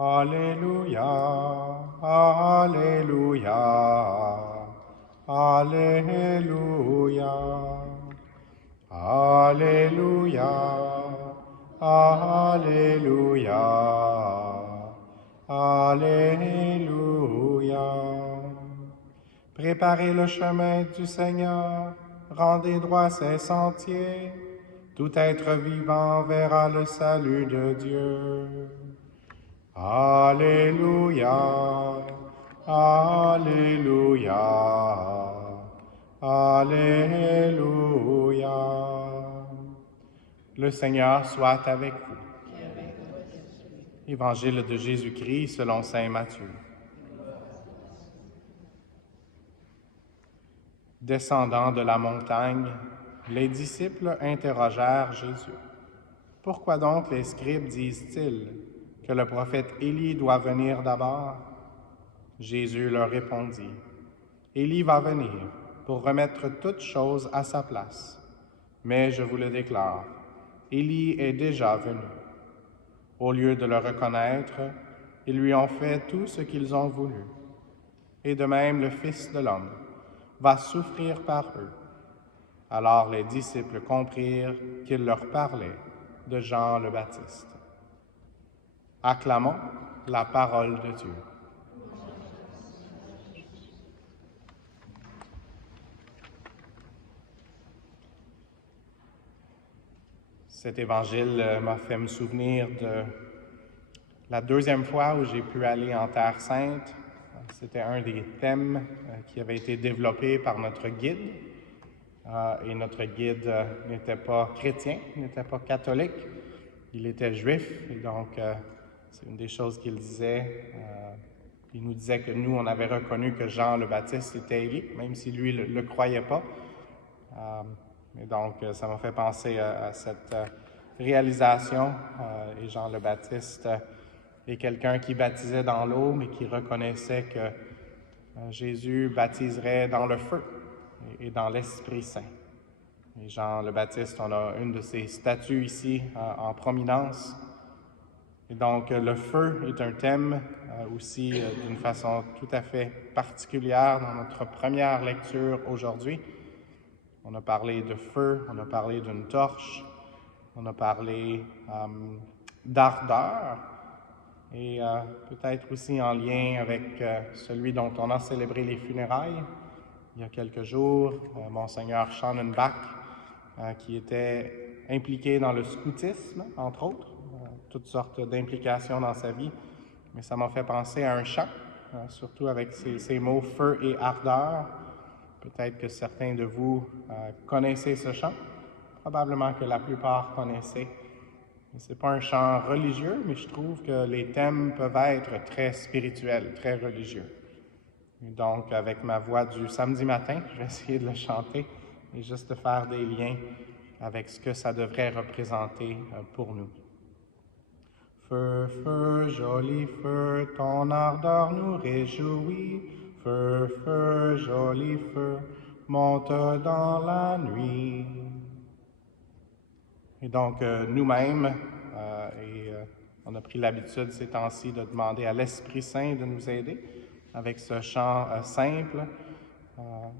Alléluia, Alléluia, Alléluia, Alléluia, Alléluia, Alléluia. Préparez le chemin du Seigneur, rendez droit ses sentiers. Tout être vivant verra le salut de Dieu. Alléluia, Alléluia, Alléluia. Le Seigneur soit avec vous. Évangile de Jésus-Christ selon saint Matthieu. Descendant de la montagne, les disciples interrogèrent Jésus. « Pourquoi donc les scribes disent-ils que le prophète Élie doit venir d'abord? » Jésus leur répondit, « Élie va venir pour remettre toutes choses à sa place. Mais je vous le déclare, Élie est déjà venu. Au lieu de le reconnaître, ils lui ont fait tout ce qu'ils ont voulu. Et de même le Fils de l'homme va souffrir par eux. » Alors les disciples comprirent qu'il leur parlait de Jean le Baptiste. Acclamons la parole de Dieu. Cet évangile m'a fait me souvenir de la deuxième fois où j'ai pu aller en Terre Sainte. C'était un des thèmes qui avait été développé par notre guide. Et notre guide n'était pas chrétien, n'était pas catholique, il était juif. Et donc, c'est une des choses qu'il disait. Il nous disait que nous, on avait reconnu que Jean le Baptiste était Élie, même si lui ne le croyait pas. Et donc, ça m'a fait penser à cette réalisation. Et Jean le Baptiste est quelqu'un qui baptisait dans l'eau, mais qui reconnaissait que Jésus baptiserait dans le feu et dans l'Esprit Saint. Et Jean le Baptiste, on a une de ses statues ici en prominence. Et donc, le feu est un thème aussi d'une façon tout à fait particulière dans notre première lecture aujourd'hui. On a parlé de feu, on a parlé d'une torche, on a parlé d'ardeur, et peut-être aussi en lien avec celui dont on a célébré les funérailles il y a quelques jours, Monseigneur Schannenbach, qui était impliqué dans le scoutisme, entre autres, toutes sortes d'implications dans sa vie. Mais ça m'a fait penser à un chant, surtout avec ces mots « feu » et « ardeur ». Peut-être que certains de vous connaissez ce chant, probablement que la plupart connaissaient. Ce n'est pas un chant religieux, mais je trouve que les thèmes peuvent être très spirituels, très religieux. Et donc, avec ma voix du samedi matin, je vais essayer de le chanter et juste de faire des liens avec ce que ça devrait représenter pour nous. Feu, feu, joli feu, ton ardeur nous réjouit. Feu, feu, joli feu, monte dans la nuit. Et donc, nous-mêmes, on a pris l'habitude ces temps-ci de demander à l'Esprit Saint de nous aider avec ce chant simple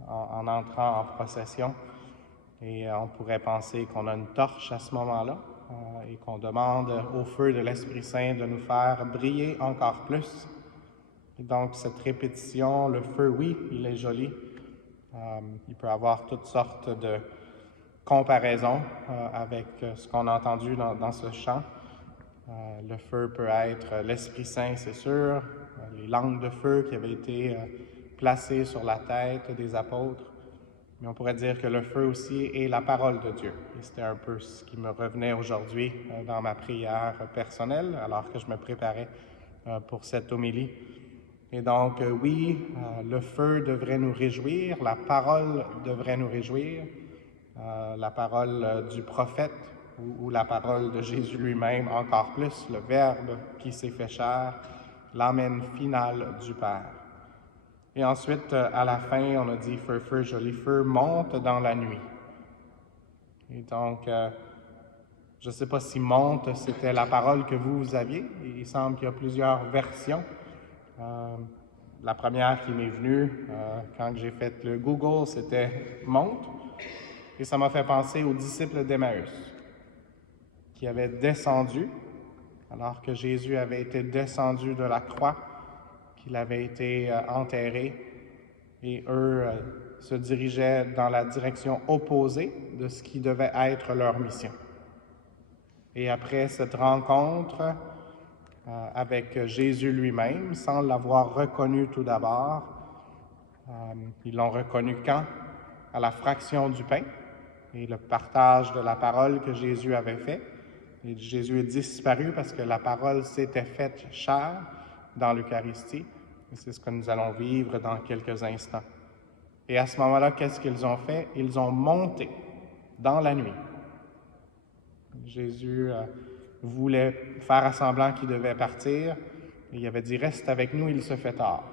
en entrant en procession. Et on pourrait penser qu'on a une torche à ce moment-là et qu'on demande au feu de l'Esprit Saint de nous faire briller encore plus. Et donc, cette répétition, le feu, oui, il est joli. Il peut avoir toutes sortes de comparaisons avec ce qu'on a entendu dans ce chant. Le feu peut être l'Esprit Saint, c'est sûr, les langues de feu qui avaient été placées sur la tête des apôtres. Mais on pourrait dire que le feu aussi est la parole de Dieu. Et c'était un peu ce qui me revenait aujourd'hui dans ma prière personnelle, alors que je me préparais pour cette homélie. Et donc, oui, le feu devrait nous réjouir, la parole devrait nous réjouir, la parole du prophète ou la parole de Jésus lui-même, encore plus, le Verbe qui s'est fait chair, l'amen final du Père. Et ensuite, à la fin, on a dit « Feu, feu, joli feu, monte dans la nuit ». Et donc, je ne sais pas si « monte », c'était la parole que vous aviez. il semble qu'il y a plusieurs versions. La première qui m'est venue quand j'ai fait le Google, c'était « monte ». Et ça m'a fait penser aux disciples d'Emmaüs qui avaient descendu, alors que Jésus avait été descendu de la croix, qu'il avait été enterré, et eux se dirigeaient dans la direction opposée de ce qui devait être leur mission. Et après cette rencontre avec Jésus lui-même, sans l'avoir reconnu tout d'abord, ils l'ont reconnu quand? À la fraction du pain et le partage de la parole que Jésus avait fait. Et Jésus est disparu parce que la parole s'était faite chair dans l'Eucharistie. Et c'est ce que nous allons vivre dans quelques instants. Et à ce moment-là, qu'est-ce qu'ils ont fait? Ils ont monté dans la nuit. Jésus voulait faire semblant qu'il devait partir. Et il avait dit « Reste avec nous, il se fait tard ».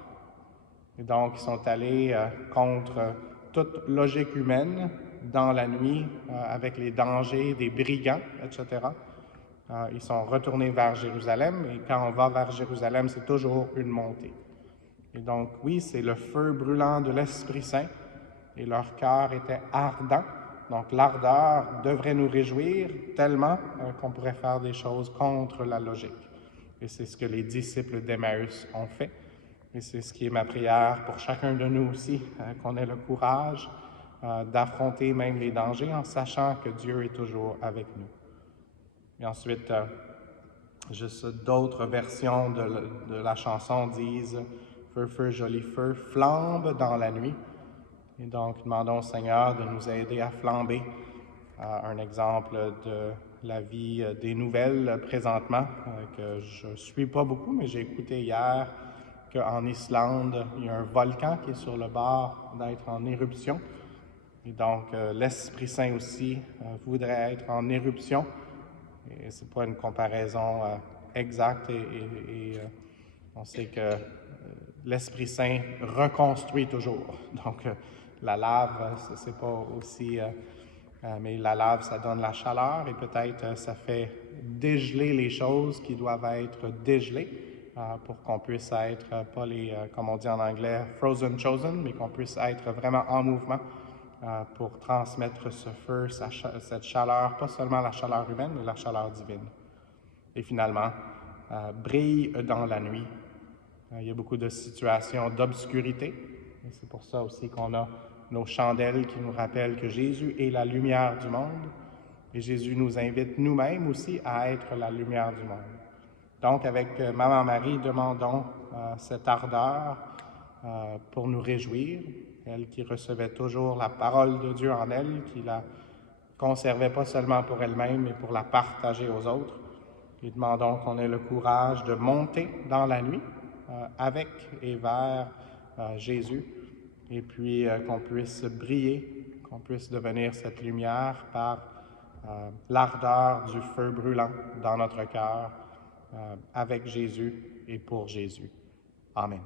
Et donc, ils sont allés contre toute logique humaine dans la nuit, avec les dangers des brigands, etc. Ils sont retournés vers Jérusalem, et quand on va vers Jérusalem, c'est toujours une montée. Et donc, oui, c'est le feu brûlant de l'Esprit Saint, et leur cœur était ardent. Donc, l'ardeur devrait nous réjouir tellement qu'on pourrait faire des choses contre la logique. Et c'est ce que les disciples d'Emmaüs ont fait. Et c'est ce qui est ma prière pour chacun de nous aussi, qu'on ait le courage d'affronter même les dangers en sachant que Dieu est toujours avec nous. Et ensuite, juste d'autres versions de la chanson disent « Feu, feu, joli feu, flambe dans la nuit ». Et donc, demandons au Seigneur de nous aider à flamber. Un exemple de la vie des nouvelles présentement, que je ne suis pas beaucoup, mais j'ai écouté hier qu'en Islande, il y a un volcan qui est sur le bord d'être en éruption. Et donc, l'Esprit Saint aussi voudrait être en éruption. Et ce n'est pas une comparaison exacte. Et on sait que l'Esprit Saint reconstruit toujours. Donc, la lave, ce n'est pas aussi... mais la lave, ça donne la chaleur et peut-être ça fait dégeler les choses qui doivent être dégelées pour qu'on puisse être, pas les, comme on dit en anglais, frozen chosen, mais qu'on puisse être vraiment en mouvement pour transmettre ce feu, cette chaleur, pas seulement la chaleur humaine, mais la chaleur divine. Et finalement, brille dans la nuit. Il y a beaucoup de situations d'obscurité. Et c'est pour ça aussi qu'on a nos chandelles qui nous rappellent que Jésus est la lumière du monde. Et Jésus nous invite nous-mêmes aussi à être la lumière du monde. Donc, avec Maman Marie, demandons cette ardeur pour nous réjouir. Elle qui recevait toujours la parole de Dieu en elle, qui la conservait pas seulement pour elle-même, mais pour la partager aux autres. Et demandons qu'on ait le courage de monter dans la nuit avec et vers Jésus, et puis qu'on puisse briller, qu'on puisse devenir cette lumière par l'ardeur du feu brûlant dans notre cœur, avec Jésus et pour Jésus. Amen.